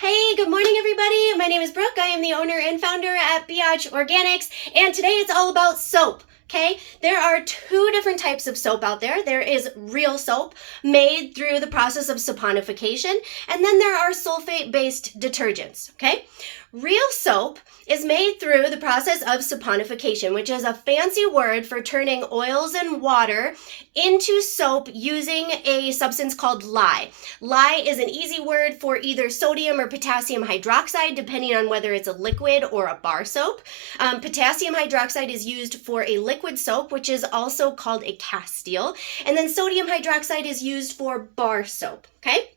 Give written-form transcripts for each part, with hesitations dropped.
Hey, good morning everybody. My name is Brooke. I am the owner and founder at BEE-OCH Organics, and today it's all about soap. Okay, there are two different types of soap out there. There is real soap made through the process of saponification, and then there are sulfate-based detergents. Okay, real soap is made through the process of saponification, which is a fancy word for turning oils and water into soap using a substance called lye. Lye is an easy word for either sodium or potassium hydroxide, depending on whether it's a liquid or a bar soap. Potassium hydroxide is used for a liquid soap, which is also called a castile, and then sodium hydroxide is used for bar soap. Okay.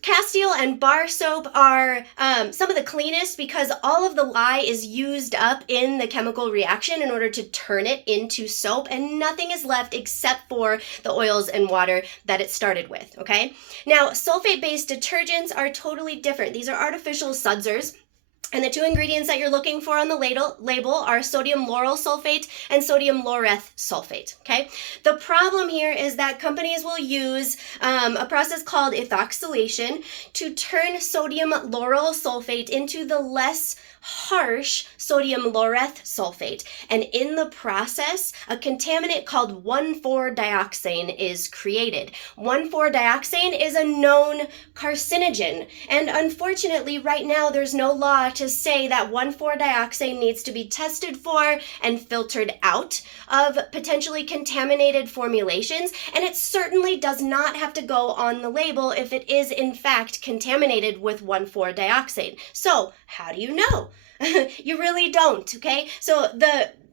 Castile and bar soap are some of the cleanest because all of the lye is used up in the chemical reaction in order to turn it into soap, and nothing is left except for the oils and water that it started with. Okay, now sulfate-based detergents are totally different. These are artificial sudsers. And the two ingredients that you're looking for on the label are sodium lauryl sulfate and sodium laureth sulfate, okay? The problem here is that companies will use a process called ethoxylation to turn sodium lauryl sulfate into the less harsh sodium laureth sulfate. And in the process, a contaminant called 1,4-dioxane is created. 1,4-dioxane is a known carcinogen. And unfortunately, right now, there's no law to say that 1,4-dioxane needs to be tested for and filtered out of potentially contaminated formulations. And it certainly does not have to go on the label if it is in fact contaminated with 1,4-dioxane. So how do you know? You really don't, okay? So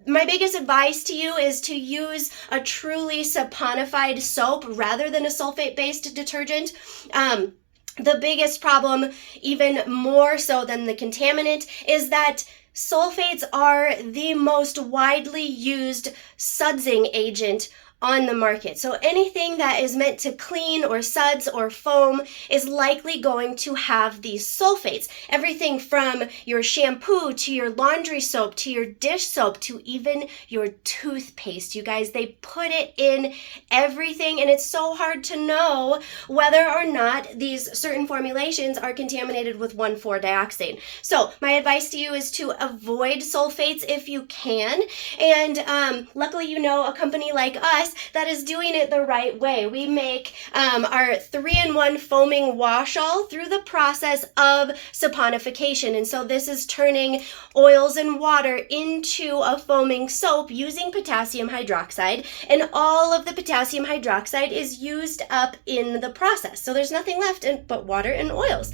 my biggest advice to you is to use a truly saponified soap rather than a sulfate-based detergent. The biggest problem, even more so than the contaminant, is that sulfates are the most widely used sudsing agent on the market. So anything that is meant to clean or suds or foam is likely going to have these sulfates. Everything from your shampoo to your laundry soap to your dish soap to even your toothpaste. You guys, they put it in everything, and it's so hard to know whether or not these certain formulations are contaminated with 1,4-dioxane. So my advice to you is to avoid sulfates if you can, and luckily you know a company like us that is doing it the right way. We make our 3-in-1 foaming wash-all through the process of saponification, and so this is turning oils and water into a foaming soap using potassium hydroxide, and all of the potassium hydroxide is used up in the process, so there's nothing left but water and oils.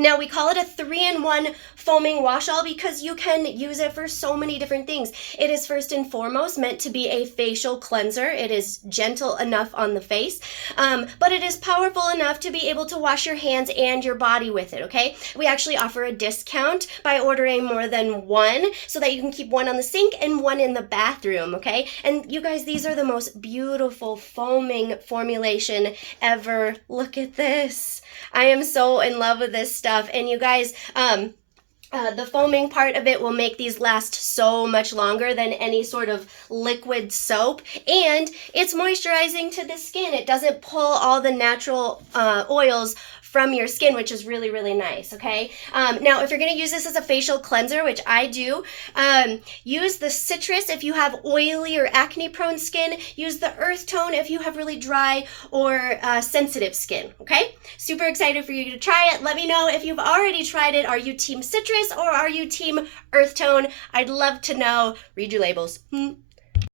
Now, we call it a 3-in-1 foaming wash-all because you can use it for so many different things. It is first and foremost meant to be a facial cleanser. It is gentle enough on the face, but it is powerful enough to be able to wash your hands and your body with it, okay? We actually offer a discount by ordering more than one so that you can keep one on the sink and one in the bathroom, okay? And you guys, these are the most beautiful foaming formulation ever. Look at this. I am so in love with this stuff, and you guys, the foaming part of it will make these last so much longer than any sort of liquid soap, and it's moisturizing to the skin. It doesn't pull all the natural oils from your skin, which is really, really nice, okay? Now, if you're gonna use this as a facial cleanser, which I do, use the citrus if you have oily or acne-prone skin. Use the earth tone if you have really dry or sensitive skin, okay? Super excited for you to try it. Let me know if you've already tried it. Are you team citrus or are you team earth tone? I'd love to know. Read your labels.